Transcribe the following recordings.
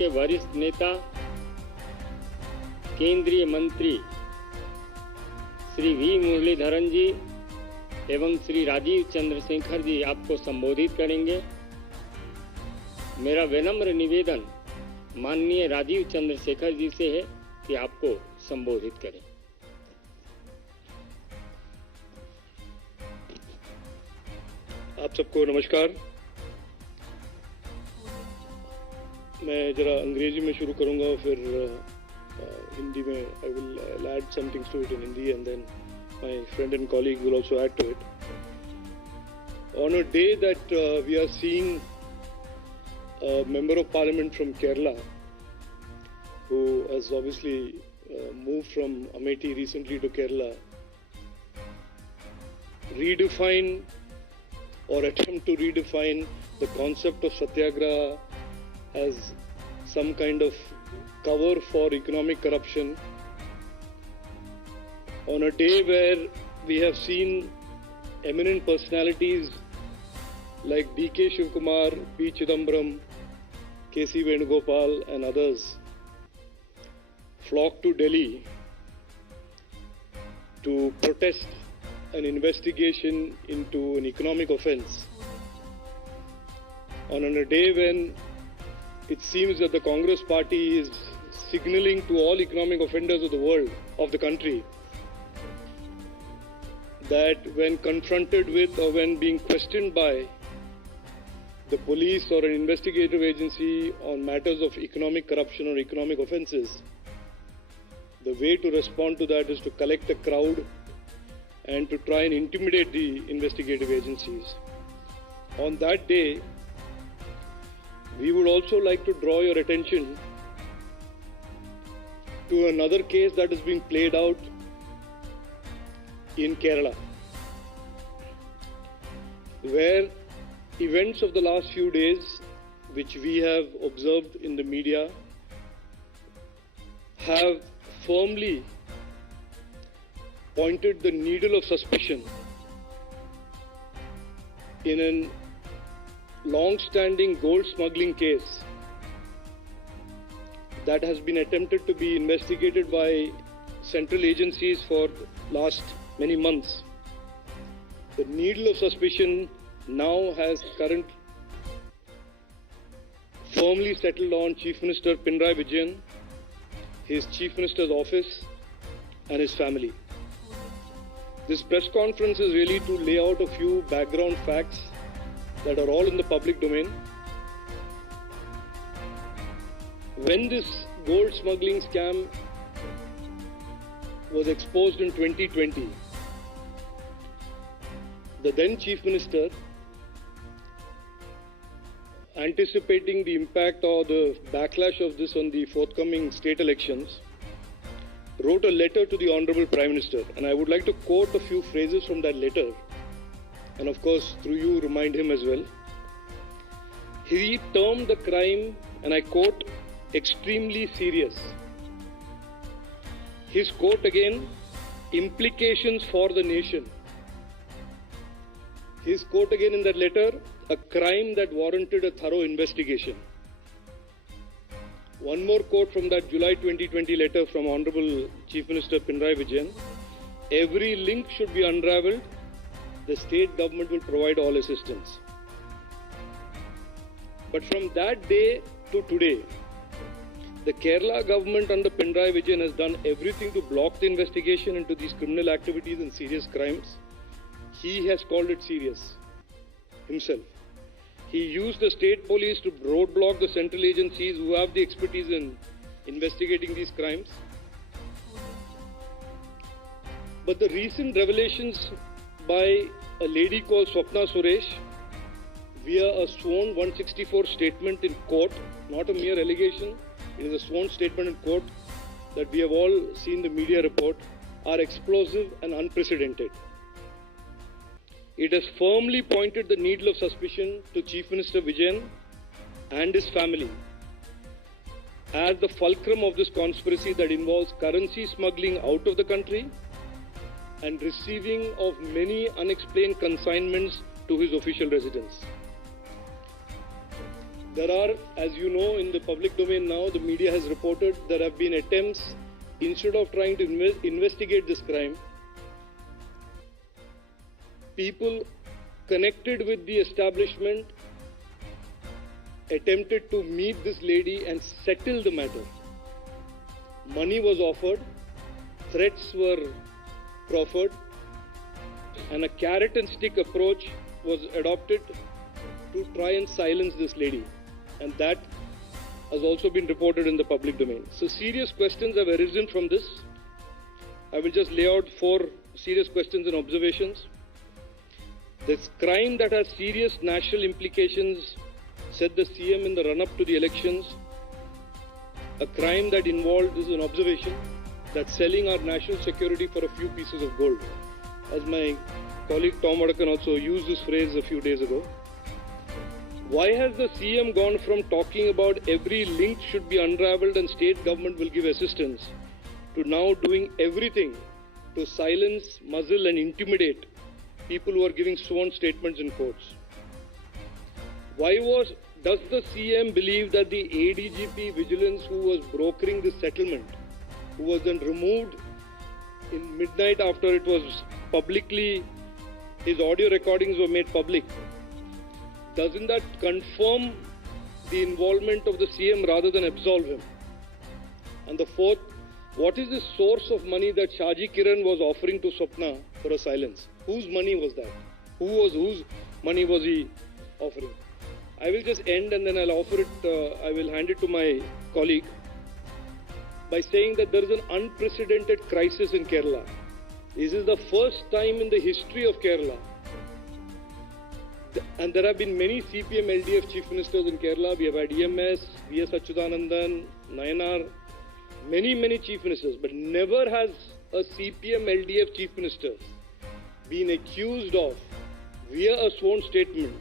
के वरिष्ठ नेता केंद्रीय मंत्री श्री वी मुरलीधरन जी एवं श्री राजीव चंद्रशेखर जी आपको संबोधित करेंगे। मेरा विनम्र निवेदन माननीय राजीव चंद्रशेखर जी से है कि आपको संबोधित करें। आप सबको नमस्कार। मैं जरा अंग्रेजी में शुरू करूंगा, फिर हिंदी में I will add some things to it in Hindi, and then my friend and colleague will also add to it. On a day that we are seeing a member of parliament from Kerala, who has obviously moved from Amethi recently to Kerala, redefine or attempt to redefine the concept of satyagraha as some kind of cover for economic corruption. On a day where we have seen eminent personalities like D.K. Shivkumar, P. Chidambaram, K.C. Venugopal and others flock to Delhi to protest an investigation into an economic offence, on a day when it seems that the Congress party is signaling to all economic offenders of the world, of the country, that when confronted with or when being questioned by the police or an investigative agency on matters of economic corruption or economic offences, the way to respond to that is to collect a crowd and to try and intimidate the investigative agencies. On that day, we would also like to draw your attention to another case that is being played out in Kerala, where events of the last few days, which we have observed in the media, have firmly pointed the needle of suspicion in a long-standing gold smuggling case that has been attempted to be investigated by central agencies for the last many months. The needle of suspicion now has firmly settled on Chief Minister Pinarayi Vijayan, his Chief Minister's office and his family. This press conference is really to lay out a few background facts that are all in the public domain. When this gold smuggling scam was exposed in 2020, the then Chief Minister, anticipating the impact or the backlash of this on the forthcoming state elections, wrote a letter to the Honorable Prime Minister, and I would like to quote a few phrases from that letter, and of course through you remind him as well. He termed the crime, and I quote, extremely serious. His quote again, implications for the nation. His quote again in that letter, a crime that warranted a thorough investigation. One more quote from that July 2020 letter from Honorable Chief Minister Pinarayi Vijayan, every link should be unravelled. The state government will provide all assistance. But from that day to today, the Kerala government under Pinarayi Vijayan has done everything to block the investigation into these criminal activities and serious crimes. He has called it serious himself. He used the state police to roadblock the central agencies who have the expertise in investigating these crimes. But the recent revelations by a lady called Swapna Suresh via a sworn 164 statement in court, not a mere allegation, it is a sworn statement in court that we have all seen the media report, are explosive and unprecedented. It has firmly pointed the needle of suspicion to Chief Minister Vijayan and his family as the fulcrum of this conspiracy that involves currency smuggling out of the country and receiving of many unexplained consignments to his official residence. There are, as you know, in the public domain now, the media has reported there have been attempts, instead of trying to investigate this crime, people connected with the establishment attempted to meet this lady and settle the matter. Money was offered, threats were proffered, and a carrot and stick approach was adopted to try and silence this lady. And that has also been reported in the public domain. So serious questions have arisen from this. I will just lay out 4 serious questions and observations. This crime that has serious national implications, said the CM in the run-up to the elections. A crime that involved, this is an observation, that selling our national security for a few pieces of gold. As my colleague Tom Vadakan also used this phrase a few days ago. Why has the CM gone from talking about every link should be unraveled and state government will give assistance to now doing everything to silence, muzzle and intimidate people who are giving sworn statements in courts? Does the CM believe that the ADGP Vigilance who was brokering this settlement, who was then removed in midnight after it was publicly, his audio recordings were made public, doesn't that confirm the involvement of the CM rather than absolve him? And the 4th, what is the source of money that Shaji Kiran was offering to Swapna for a silence? Whose money was that? Whose money was he offering? I will just end and then I'll offer it, I will hand it to my colleague by saying that there is an unprecedented crisis in Kerala. This is the first time in the history of Kerala. And there have been many CPM LDF chief ministers in Kerala. We have had EMS, V.S. Achyutanandan, Nayanar, many chief ministers. But never has a CPM LDF chief minister been accused of, via a sworn statement,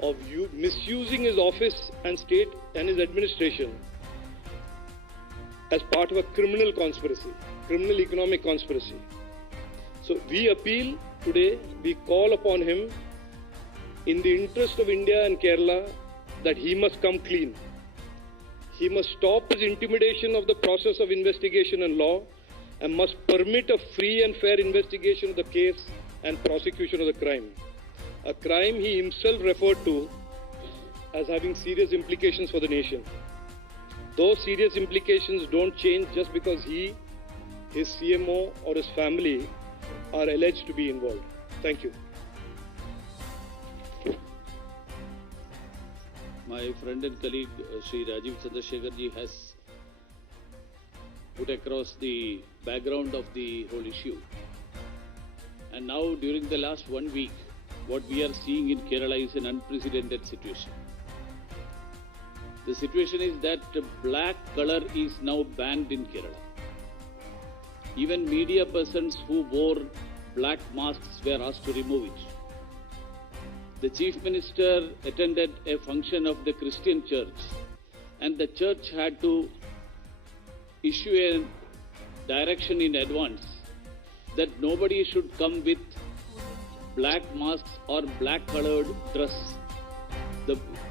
of misusing his office and state and his administration as part of a criminal conspiracy, criminal economic conspiracy. So we appeal today, we call upon him in the interest of India and Kerala that he must come clean. He must stop his intimidation of the process of investigation and law and must permit a free and fair investigation of the case and prosecution of the crime. A crime he himself referred to as having serious implications for the nation. Those serious implications don't change just because he, his CMO or his family are alleged to be involved. Thank you. My friend and colleague Sri Rajiv Chandrasekhar ji has put across the background of the whole issue. And now during the last 1 week, what we are seeing in Kerala is an unprecedented situation. The situation is that black color is now banned in Kerala. Even media persons who wore black masks were asked to remove it. The Chief Minister attended a function of the Christian church, and the church had to issue a direction in advance that nobody should come with black masks or black colored dress.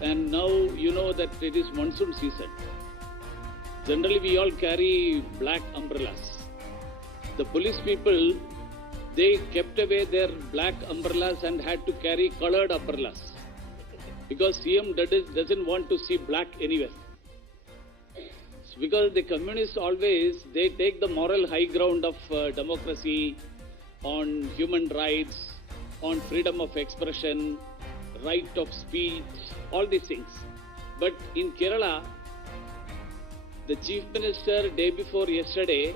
And now you know that it is monsoon season. Generally we all carry black umbrellas. The police people, they kept away their black umbrellas and had to carry colored umbrellas because CM doesn't want to see black anywhere. Because the communists always, they take the moral high ground of democracy, on human rights, on freedom of expression, right of speech, all these things. But in Kerala, the Chief Minister, day before yesterday,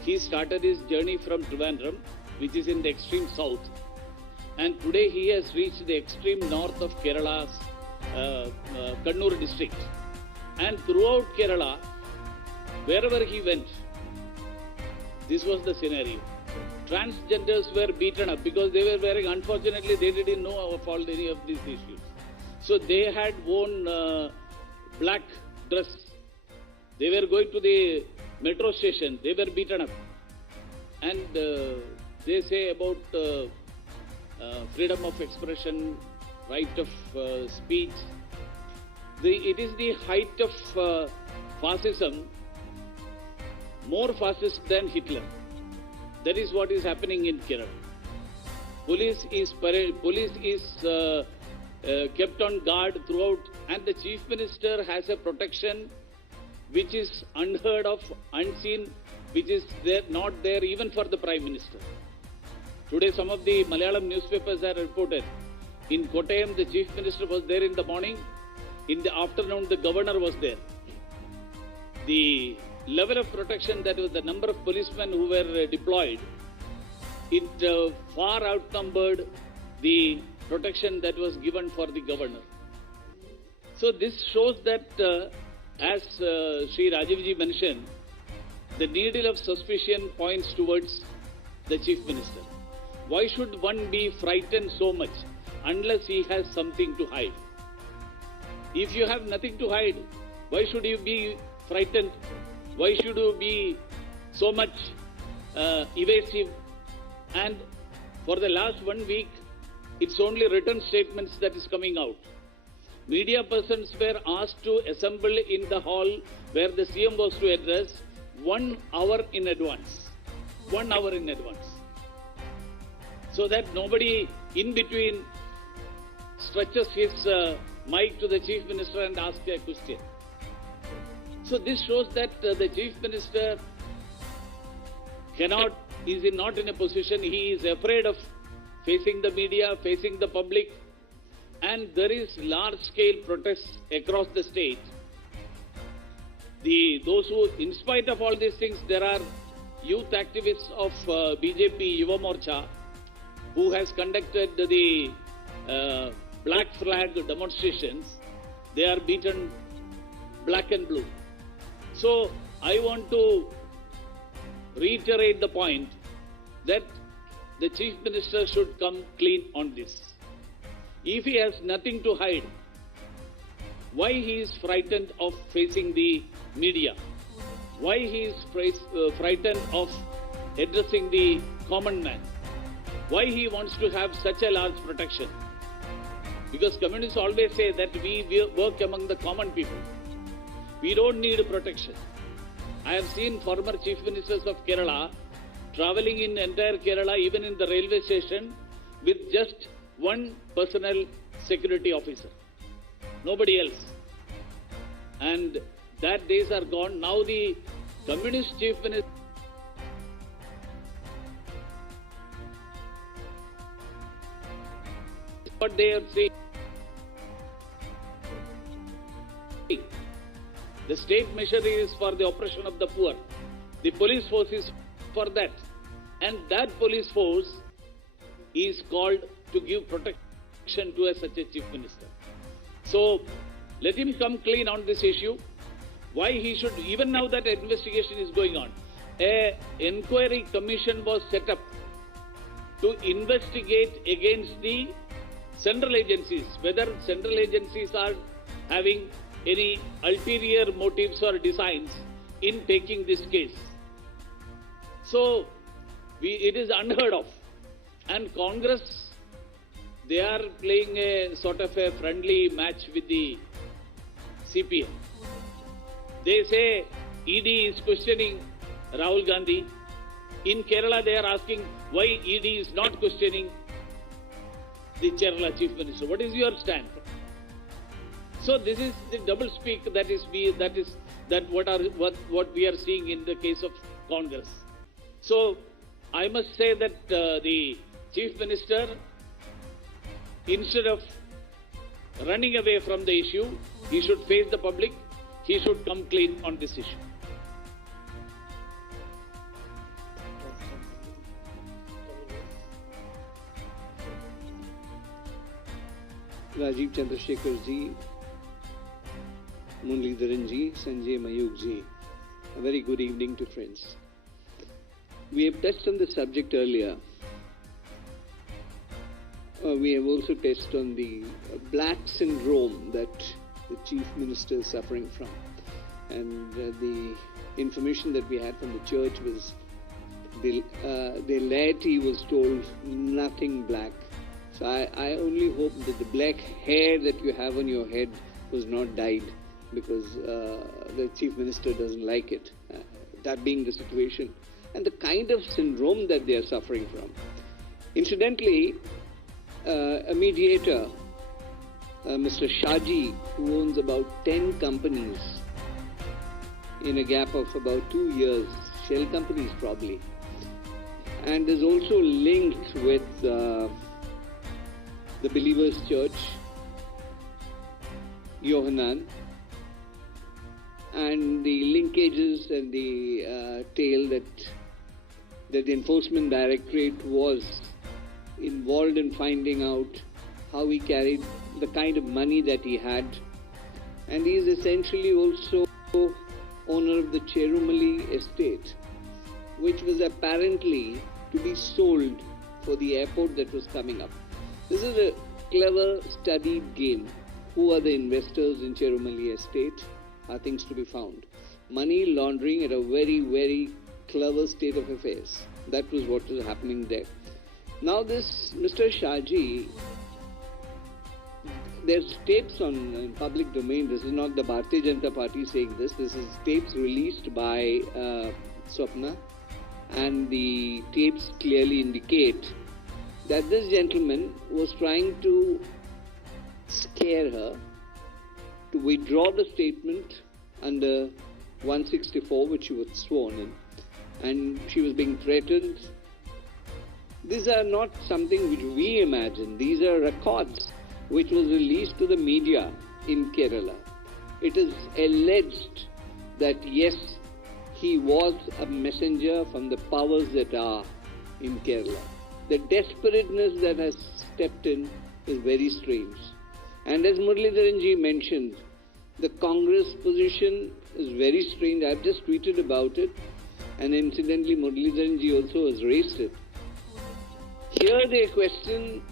he started his journey from Trivandrum, which is in the extreme south. And today he has reached the extreme north of Kerala's Kannur district. And throughout Kerala, wherever he went, this was the scenario. Transgenders were beaten up because they were wearing, unfortunately, they didn't know of all any of these issues. So they had worn black dress. They were going to the metro station, they were beaten up. And they say about freedom of expression, right of speech. it is the height of fascism, more fascist than Hitler. That is what is happening in Kerala. Police is kept on guard throughout, and the Chief Minister has a protection which is unheard of, unseen, which is not there even for the Prime Minister. Today some of the Malayalam newspapers have reported, in Kottayam the Chief Minister was there in the morning, in the afternoon the Governor was there. The level of protection, that was the number of policemen who were deployed, it far outnumbered the protection that was given for the Governor. So this shows that, as Sri Rajivji mentioned, the needle of suspicion points towards the Chief Minister. Why should one be frightened so much unless he has something to hide? If you have nothing to hide, why should you be frightened? Why should you be so much evasive? And for the last 1 week, it's only written statements that is coming out. Media persons were asked to assemble in the hall where the CM was to address 1 hour in advance. 1 hour in advance. So that nobody in between stretches his mic to the Chief Minister and asks a question. So this shows that the Chief Minister is not in a position, he is afraid of facing the media, facing the public, and there is large-scale protests across the state. Those who, in spite of all these things, there are youth activists of BJP Yuva Morcha who has conducted the black flag demonstrations. They are beaten black and blue. So I want to reiterate the point that the Chief Minister should come clean on this. If he has nothing to hide, why he is frightened of facing the media? Why he is frightened of addressing the common man? Why he wants to have such a large protection? Because communists always say that we work among the common people. We don't need protection. I have seen former Chief Ministers of Kerala travelling in entire Kerala, even in the railway station, with just one personal security officer. Nobody else. And that days are gone. Now the Communist Chief Minister what they are saying. The state machinery is for the oppression of the poor. The police force is for that. And that police force is called to give protection to such a Chief Minister. So let him come clean on this issue. Why he should, even now that investigation is going on, an inquiry commission was set up to investigate against the central agencies, whether central agencies are having any ulterior motives or designs in taking this case. So it is unheard of. And Congress, they are playing a sort of a friendly match with the CPM. They say ED is questioning Rahul Gandhi. In Kerala, they are asking why ED is not questioning the Kerala Chief Minister. What is your stand? So this is the double speak what we are seeing in the case of Congress. So I must say that the Chief Minister, instead of running away from the issue, he should face the public. He should come clean on this issue. Rajiv Chandrasekhar ji, Muralidharan ji, Sanjay Mayuk ji. A very good evening to friends. We have touched on the subject earlier. We have also touched on the black syndrome that the Chief Minister is suffering from. And the information that we had from the church was the laity was told nothing black. So I only hope that the black hair that you have on your head who's not died because the Chief Minister doesn't like it, that being the situation, and the kind of syndrome that they are suffering from. Incidentally, a mediator, Mr. Shaji, who owns about 10 companies in a gap of about 2 years, shell companies probably, and is also linked with the Believers Church, Yohanan, and the linkages and the tale that the Enforcement Directorate was involved in finding out how he carried the kind of money that he had, and he is essentially also owner of the Cherumali estate, which was apparently to be sold for the airport that was coming up. This is a clever, studied game. Who are the investors in Cherumali estate? Are things to be found. Money laundering at a very, very clever state of affairs. That was what was happening there. Now this Mr. Shaji, there's tapes in public domain. This is not the Bharatiya Janata Party saying this. This is tapes released by Swapna, and the tapes clearly indicate that this gentleman was trying to scare her to withdraw the statement under 164, which she was sworn in, and she was being threatened. These are not something which we imagine. These are records which was released to the media in Kerala. It is alleged that yes, he was a messenger from the powers that are in Kerala. The desperateness that has stepped in is very strange. And as Muralidharanji mentioned, the Congress position is very strange. I've just tweeted about it, and incidentally Muralidharanji also has raised it. Here they question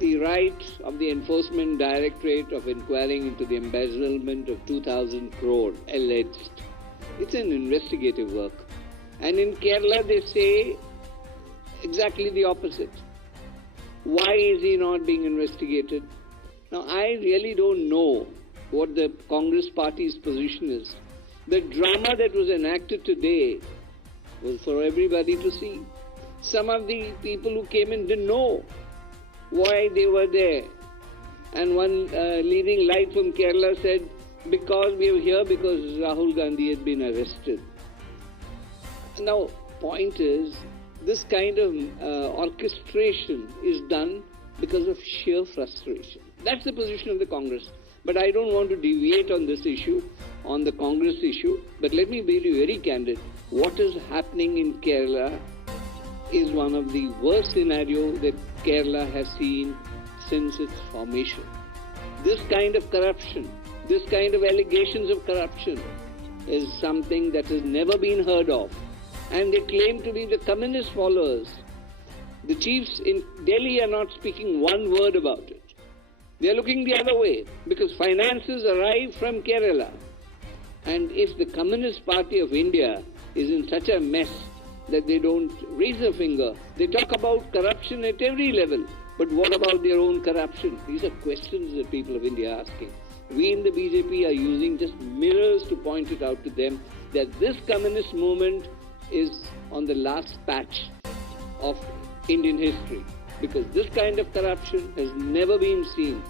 the right of the Enforcement Directorate of inquiring into the embezzlement of 2,000 crore alleged. It's an investigative work. And in Kerala they say exactly the opposite. Why is he not being investigated? Now I really don't know what the Congress party's position is. The drama that was enacted today was for everybody to see. Some of the people who came in didn't know why they were there. And one leading light from Kerala said, because we are here because Rahul Gandhi had been arrested. Now, point is, this kind of orchestration is done because of sheer frustration. That's the position of the Congress. But I don't want to deviate on this issue, on the Congress issue. But let me be very candid. What is happening in Kerala is one of the worst scenarios that Kerala has seen since its formation. This kind of corruption, this kind of allegations of corruption is something that has never been heard of. And they claim to be the communist followers. The chiefs in Delhi are not speaking one word about it. They are looking the other way because finances arrive from Kerala. And if the Communist Party of India is in such a mess that they don't raise a finger, they talk about corruption at every level. But what about their own corruption? These are questions that people of India are asking. We in the BJP are using just mirrors to point it out to them that this communist movement is on the last patch of Indian history, because this kind of corruption has never been seen.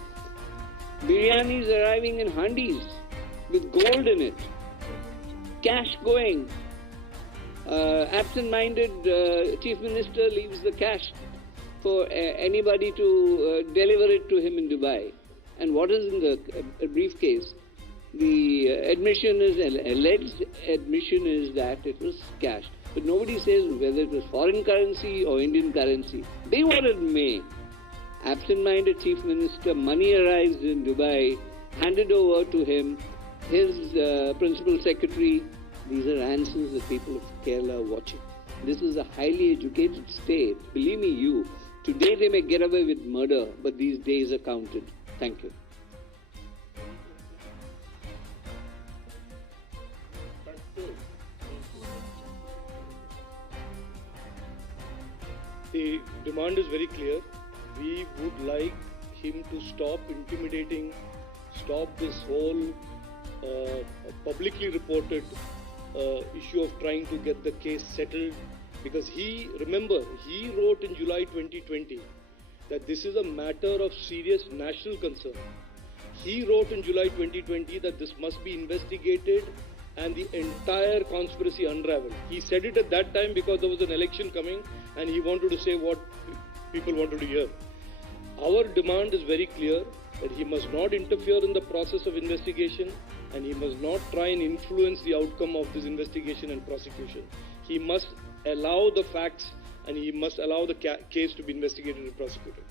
Biryani is arriving in handis with gold in it, cash going. Absent-minded Chief Minister leaves the cash for anybody to deliver it to him in Dubai. And what is in the briefcase? The admission is, alleged admission is that it was cash. But nobody says whether it was foreign currency or Indian currency. Be what it may, absent-minded Chief Minister, money arrives in Dubai, handed over to him, his principal secretary. These are answers that people of Kerala are watching. This is a highly educated state. Believe me, you. Today they may get away with murder, but these days are counted. Thank you. The demand is very clear. We would like him to stop intimidating stop this whole publicly reported issue of trying to get the case settled, because he wrote in July 2020 that this is a matter of serious national concern. He wrote in July 2020 that this must be investigated and the entire conspiracy unraveled. He said it at that time because there was an election coming and he wanted to say what people wanted to hear. Our demand is very clear, that he must not interfere in the process of investigation and he must not try and influence the outcome of this investigation and prosecution. He must allow the facts and he must allow the case to be investigated and prosecuted.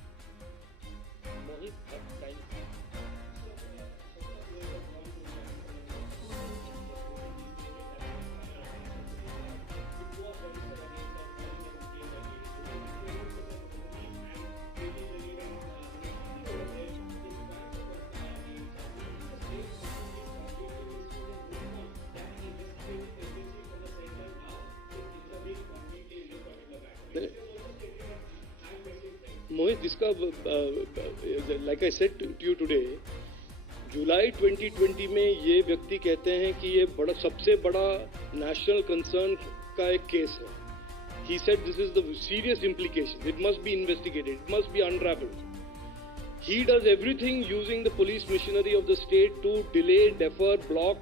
Mohit, like I said to you today, जुलाई 2020 में ये व्यक्ति कहते हैं कि ये सबसे बड़ा national concern का एक केस है. He said this is the serious implication. It must be investigated. It must be unraveled. He does everything using the police machinery of the state to delay, defer, block,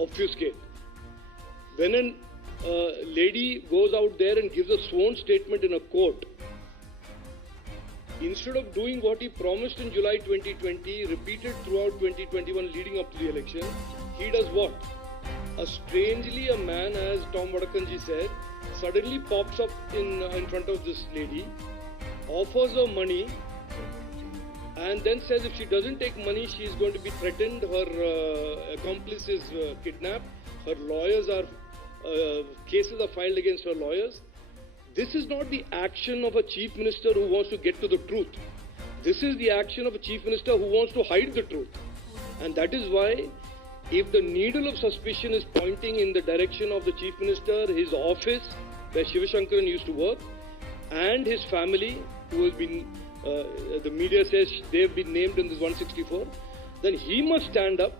obfuscate. When a lady goes out there and gives a sworn statement in a court, instead of doing what he promised in July 2020, repeated throughout 2021 leading up to the election, he does what? Strangely, a man, as Tom Vadakanji said, suddenly pops up in front of this lady, offers her money, and then says if she doesn't take money, she is going to be threatened, her accomplice is kidnapped, her lawyers are, cases are filed against her lawyers. This is not the action of a chief minister who wants to get to the truth. This is the action of a chief minister who wants to hide the truth. And that is why, if the needle of suspicion is pointing in the direction of the chief minister, his office, where Shivashankaran used to work, and his family, who has been, the media says they have been named in this 164, then he must stand up,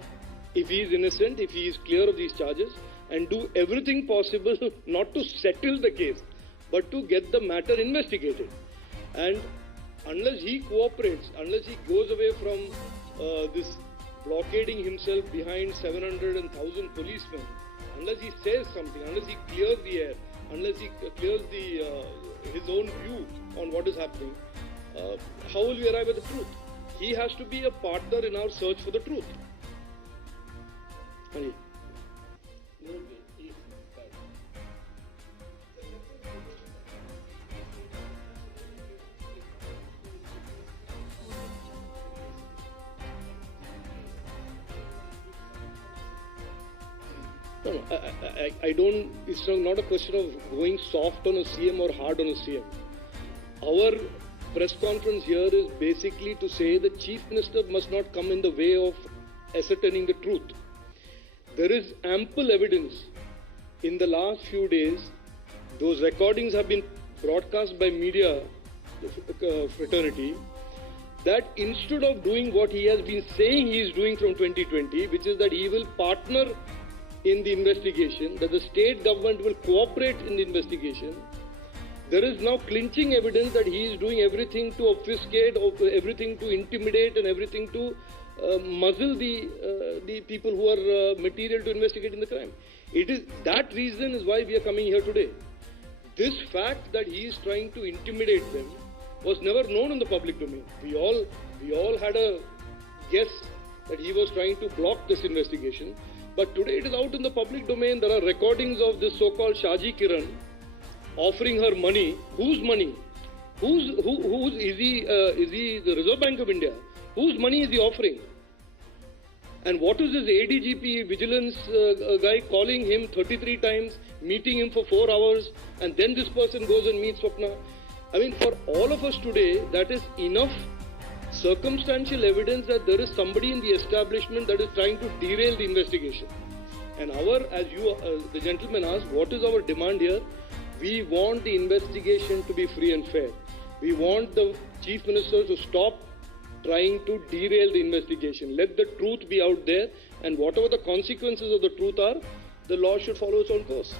if he is innocent, if he is clear of these charges, and do everything possible not to settle the case, but to get the matter investigated. And unless he cooperates, unless he goes away from this blockading himself behind 700 and 1,000 policemen, unless he says something, unless he clears the air, unless he clears his own view on what is happening, how will we arrive at the truth? He has to be a partner in our search for the truth. Honey. No, I don't, it's not a question of going soft on a CM or hard on a CM. Our press conference here is basically to say the Chief Minister must not come in the way of ascertaining the truth. There is ample evidence in the last few days. Those recordings have been broadcast by media fraternity, that instead of doing what he has been saying he is doing from 2020, which is that he will partner in the investigation, that the state government will cooperate in the investigation, there is now clinching evidence that he is doing everything to obfuscate, everything to intimidate, and everything to muzzle the people who are material to investigating the crime. It is that reason is why we are coming here today. This fact that he is trying to intimidate them was never known in the public domain. We all had a guess that he was trying to block this investigation. But today it is out in the public domain. There are recordings of this so-called Shaji Kiran offering her money. Whose money? Is he the Reserve Bank of India? Whose money is he offering? And what is this ADGP vigilance guy calling him 33 times, meeting him for 4 hours, and then this person goes and meets Swapna? I mean, for all of us today, that is enough circumstantial evidence that there is somebody in the establishment that is trying to derail the investigation. And as the gentleman asked, what is our demand here? We want the investigation to be free and fair. We want the Chief Minister to stop trying to derail the investigation. Let the truth be out there, and whatever the consequences of the truth are, the law should follow its own course.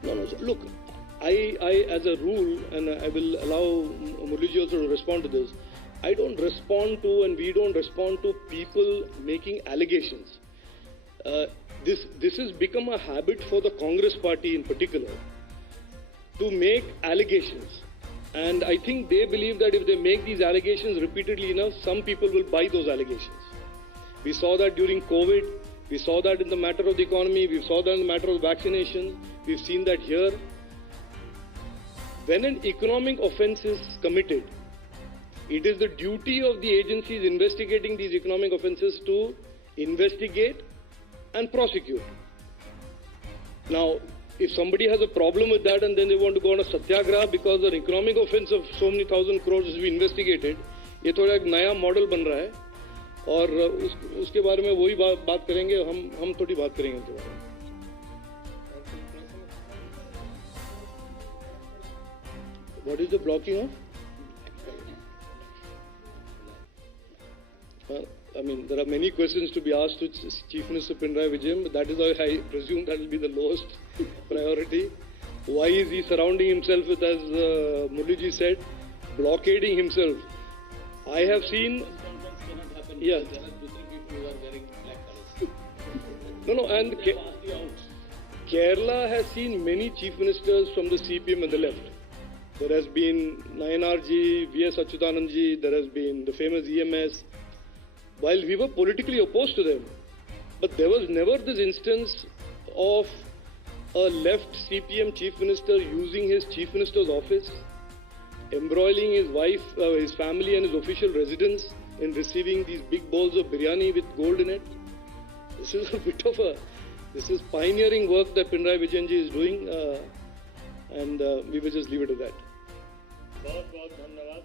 No, look, I as a rule, and I will allow Murliji also to respond to this, I don't respond to, and we don't respond to people making allegations. This has become a habit for the Congress party in particular to make allegations. And I think they believe that if they make these allegations repeatedly enough, some people will buy those allegations. We saw that during COVID. We saw that in the matter of the economy. We saw that in the matter of vaccination. We've seen that here. When an economic offense is committed, it is the duty of the agencies investigating these economic offenses to investigate and prosecute. Now, if somebody has a problem with that and then they want to go on a satyagraha because an economic offense of so many thousand crores is being investigated, ये थोड़ा एक नया model बन रहा है और उसके बारे में वही बात करेंगे, हम थोड़ी बात करेंगे उनके बारे में. What is the blocking of? I mean, there are many questions to be asked to Chief Minister Pinarayi Vijayan, but that is why I presume that will be the lowest priority. Why is he surrounding himself with, as Murliji said, blockading himself? I have seen... Yeah. There are 2-3 people who are wearing black colors. No, and Kerala has seen many chief ministers from the CPM and the left. There has been Nayanarji, V.S. Achyutanandji, there has been the famous EMS. While we were politically opposed to them, but there was never this instance of a left CPM chief minister using his chief minister's office, embroiling his wife, his family and his official residence in receiving these big bowls of biryani with gold in it. This is a bit of this is pioneering work that Pinarayi Vijayanji is doing, and we will just leave it at that. बहुत बहुत धन्यवाद.